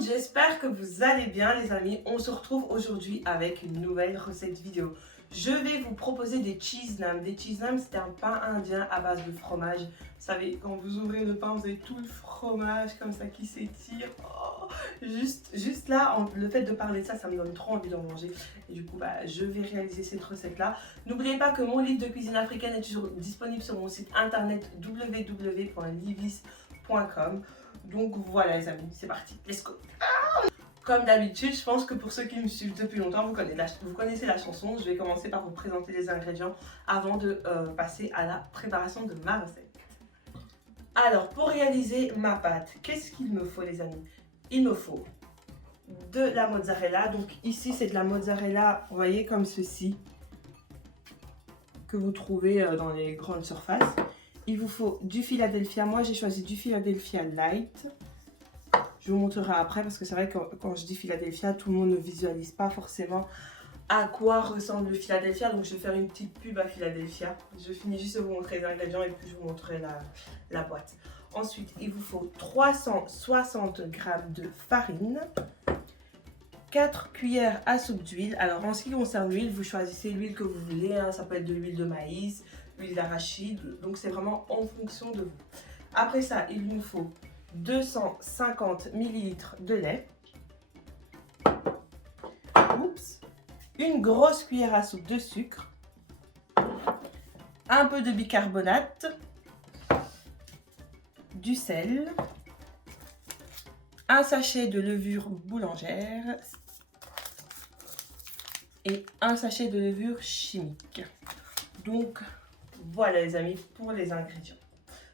monde, j'espère que vous allez bien les amis. On se retrouve aujourd'hui avec une nouvelle recette vidéo. Je vais vous proposer des cheese naan. Des cheese naan, c'est un pain indien à base de fromage. Vous savez, quand vous ouvrez le pain, vous avez tout le fromage comme ça qui s'étire. Oh, juste là, le fait de parler de ça, ça me donne trop envie d'en manger. Et du coup, je vais réaliser cette recette-là. N'oubliez pas que mon livre de cuisine africaine est toujours disponible sur mon site internet www.livis.com. Donc voilà les amis, c'est parti, let's go. Comme d'habitude, je pense que pour ceux qui me suivent depuis longtemps, vous connaissez la chanson. Je vais commencer par vous présenter les ingrédients avant de passer à la préparation de ma recette. Alors, pour réaliser ma pâte, qu'est-ce qu'il me faut les amis? Il me faut de la mozzarella. Donc ici, c'est de la mozzarella, vous voyez, comme ceci, que vous trouvez dans les grandes surfaces. Il vous faut du Philadelphia. Moi, j'ai choisi du Philadelphia Light. Je vous montrerai après parce que c'est vrai que quand je dis Philadelphia, tout le monde ne visualise pas forcément à quoi ressemble le Philadelphia. Donc, je vais faire une petite pub à Philadelphia. Je finis juste de vous montrer les ingrédients et puis je vous montrerai la boîte. Ensuite, il vous faut 360 g de farine, 4 cuillères à soupe d'huile. Alors, en ce qui concerne l'huile, vous choisissez l'huile que vous voulez. Hein. Ça peut être de l'huile de maïs, l'huile d'arachide. Donc, c'est vraiment en fonction de vous. Après ça, il nous faut 250 ml de lait. Oups. Une grosse cuillère à soupe de sucre. Un peu de bicarbonate. Du sel. Un sachet de levure boulangère. Et un sachet de levure chimique. Donc voilà les amis pour les ingrédients.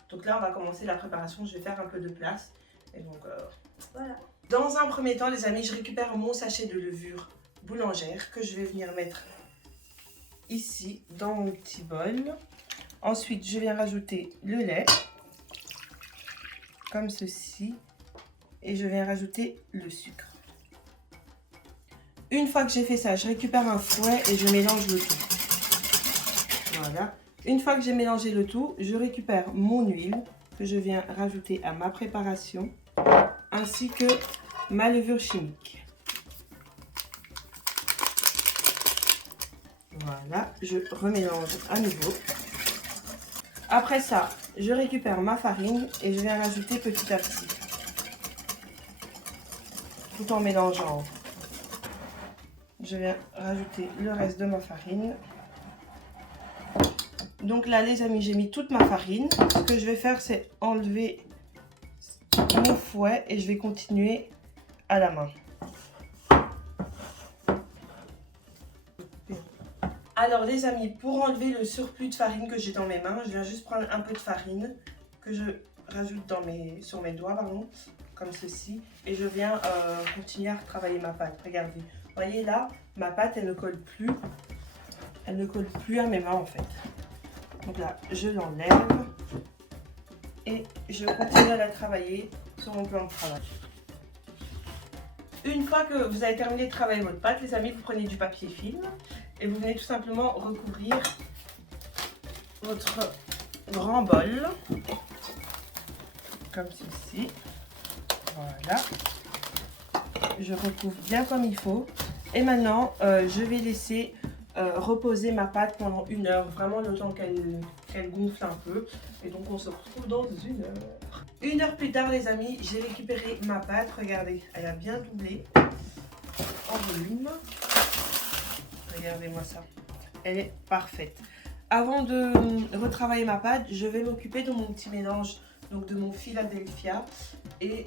Donc là on va commencer la préparation, je vais faire un peu de place. Et donc voilà. Dans un premier temps les amis, je récupère mon sachet de levure boulangère que je vais venir mettre ici dans mon petit bol. Ensuite je viens rajouter le lait, comme ceci. Et je viens rajouter le sucre. Une fois que j'ai fait ça, je récupère un fouet et je mélange le tout. Voilà. Une fois que j'ai mélangé le tout, je récupère mon huile que je viens rajouter à ma préparation, ainsi que ma levure chimique. Voilà, je remélange à nouveau. Après ça, je récupère ma farine et je viens rajouter petit à petit. Tout en mélangeant. Je viens rajouter le reste de ma farine. Donc là les amis, j'ai mis toute ma farine. Ce que je vais faire, c'est enlever mon fouet et je vais continuer à la main. Alors les amis, pour enlever le surplus de farine que j'ai dans mes mains, je viens juste prendre un peu de farine que je rajoute sur mes doigts, pardon, comme ceci. Et je viens continuer à travailler ma pâte. Regardez, vous voyez là, ma pâte elle ne colle plus. Elle ne colle plus à mes mains en fait. Donc là, je l'enlève et je continue à la travailler sur mon plan de travail. Une fois que vous avez terminé de travailler votre pâte, les amis, vous prenez du papier film et vous venez tout simplement recouvrir votre grand bol, comme ceci. Voilà. Je recouvre bien comme il faut. Et maintenant, je vais laisser reposer ma pâte pendant 1 heure, vraiment le temps qu'elle gonfle un peu. Et donc on se retrouve dans 1 heure. 1 heure plus tard les amis, j'ai récupéré ma pâte. Regardez, elle a bien doublé en volume. Regardez-moi ça, elle est parfaite. Avant de retravailler ma pâte, je vais m'occuper de mon petit mélange, donc de mon Philadelphia et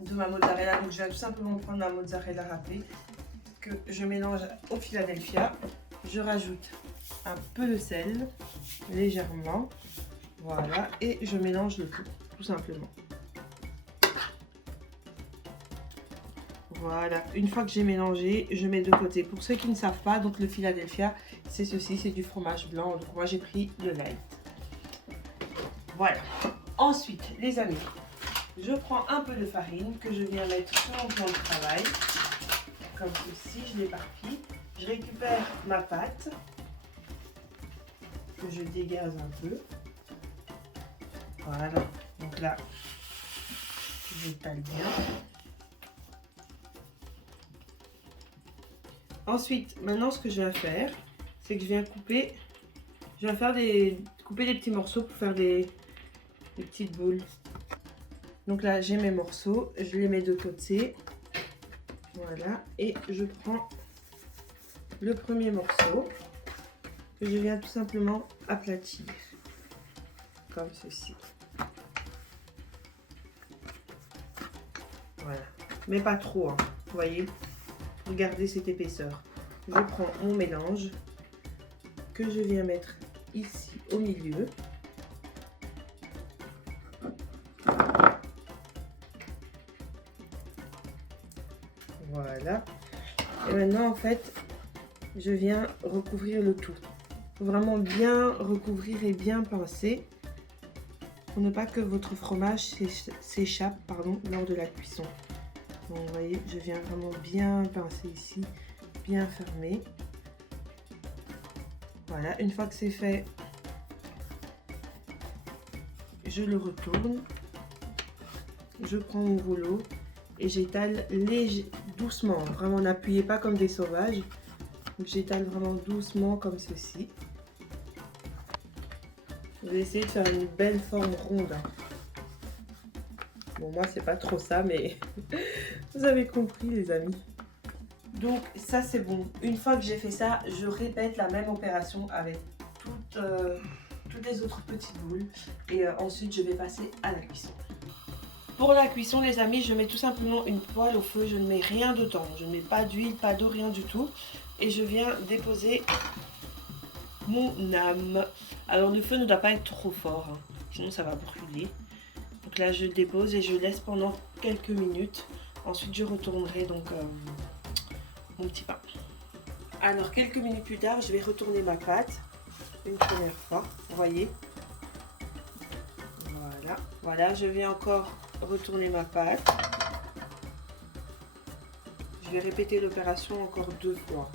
de ma mozzarella. Donc je vais tout simplement prendre ma mozzarella râpée que je mélange au Philadelphia. Je rajoute un peu de sel, légèrement, voilà, et je mélange le tout simplement. Voilà, une fois que j'ai mélangé, je mets de côté. Pour ceux qui ne savent pas, donc le Philadelphia, c'est ceci, c'est du fromage blanc. Donc moi j'ai pris le light. Voilà. Ensuite, les amis, je prends un peu de farine que je viens mettre sur mon plan de travail. Comme ceci, je l'éparpille. Je récupère ma pâte que je dégaze un peu. Voilà. Donc là, j'étale bien. Ensuite, maintenant ce que je viens faire, c'est que je viens couper, couper des petits morceaux pour faire des petites boules. Donc là, j'ai mes morceaux, je les mets de côté. Voilà, et je prends le premier morceau que je viens tout simplement aplatir, comme ceci. Voilà, mais pas trop, hein. Vous voyez, regardez cette épaisseur. Je prends mon mélange que je viens mettre ici au milieu. Voilà. Et maintenant, en fait, je viens recouvrir le tout. Il faut vraiment bien recouvrir et bien pincer pour ne pas que votre fromage s'échappe lors de la cuisson. Donc, vous voyez, je viens vraiment bien pincer ici, bien fermer. Voilà, une fois que c'est fait, je le retourne. Je prends mon rouleau et j'étale doucement. Vraiment, n'appuyez pas comme des sauvages. Donc, j'étale vraiment doucement comme ceci. Je vais essayer de faire une belle forme ronde. Bon, moi, c'est pas trop ça, mais vous avez compris, les amis. Donc, ça, c'est bon. Une fois que j'ai fait ça, je répète la même opération avec toutes les autres petites boules. Et ensuite, je vais passer à la cuisson. Pour la cuisson, les amis, je mets tout simplement une poêle au feu. Je ne mets rien dedans. Je ne mets pas d'huile, pas d'eau, rien du tout. Et je viens déposer mon âme. Alors, le feu ne doit pas être trop fort, hein, sinon ça va brûler. Donc là, je dépose et je laisse pendant quelques minutes. Ensuite, je retournerai donc mon petit pain. Alors, quelques minutes plus tard, je vais retourner ma pâte une première fois. Vous voyez? Voilà. Voilà, je vais encore retourner ma pâte. Je vais répéter l'opération encore 2 fois.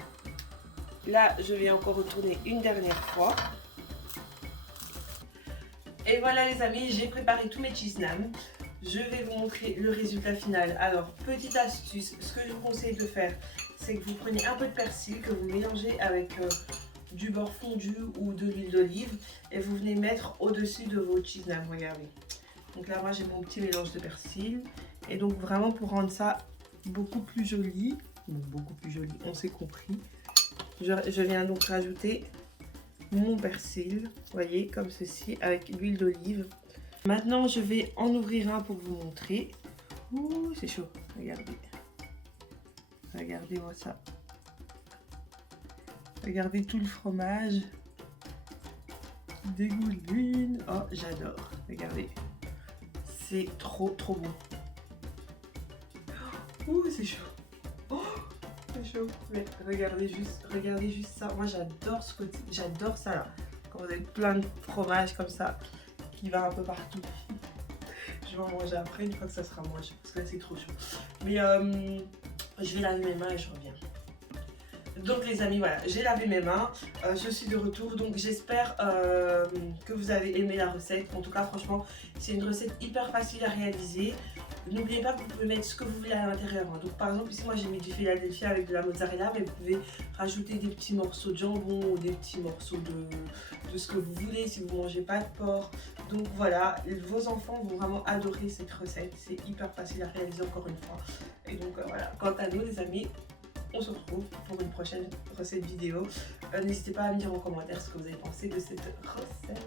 Là, je vais encore retourner une dernière fois. Et voilà les amis, j'ai préparé tous mes cheese naan. Je vais vous montrer le résultat final. Alors, petite astuce, ce que je vous conseille de faire, c'est que vous preniez un peu de persil, que vous mélangez avec du beurre fondu ou de l'huile d'olive. Et vous venez mettre au-dessus de vos cheese naan, regardez. Donc là, moi j'ai mon petit mélange de persil. Et donc vraiment pour rendre ça beaucoup plus joli, on s'est compris. Je viens donc rajouter mon persil, vous voyez, comme ceci, avec l'huile d'olive. Maintenant, je vais en ouvrir un pour vous montrer. Ouh, c'est chaud, regardez. Regardez-moi ça. Regardez tout le fromage qui dégouline. Oh, j'adore, regardez. C'est trop bon. Ouh, c'est chaud. Oh, c'est chaud. Mais regardez juste ça. Moi j'adore ce côté, j'adore ça là. Quand vous avez plein de fromage comme ça qui va un peu partout. Je vais en manger après une fois que ça sera moins chaud parce que là c'est trop chaud. Mais je vais laver mes mains et je reviens. Donc les amis, voilà, j'ai lavé mes mains, je suis de retour, donc j'espère que vous avez aimé la recette. En tout cas, franchement, c'est une recette hyper facile à réaliser. N'oubliez pas que vous pouvez mettre ce que vous voulez à l'intérieur. Donc par exemple, ici moi j'ai mis du Philadelphia avec de la mozzarella, mais vous pouvez rajouter des petits morceaux de jambon ou des petits morceaux de ce que vous voulez si vous ne mangez pas de porc. Donc voilà, vos enfants vont vraiment adorer cette recette, c'est hyper facile à réaliser encore une fois. Et donc voilà, quant à nous les amis, on se retrouve pour une prochaine recette vidéo. N'hésitez pas à me dire en commentaire ce que vous avez pensé de cette recette.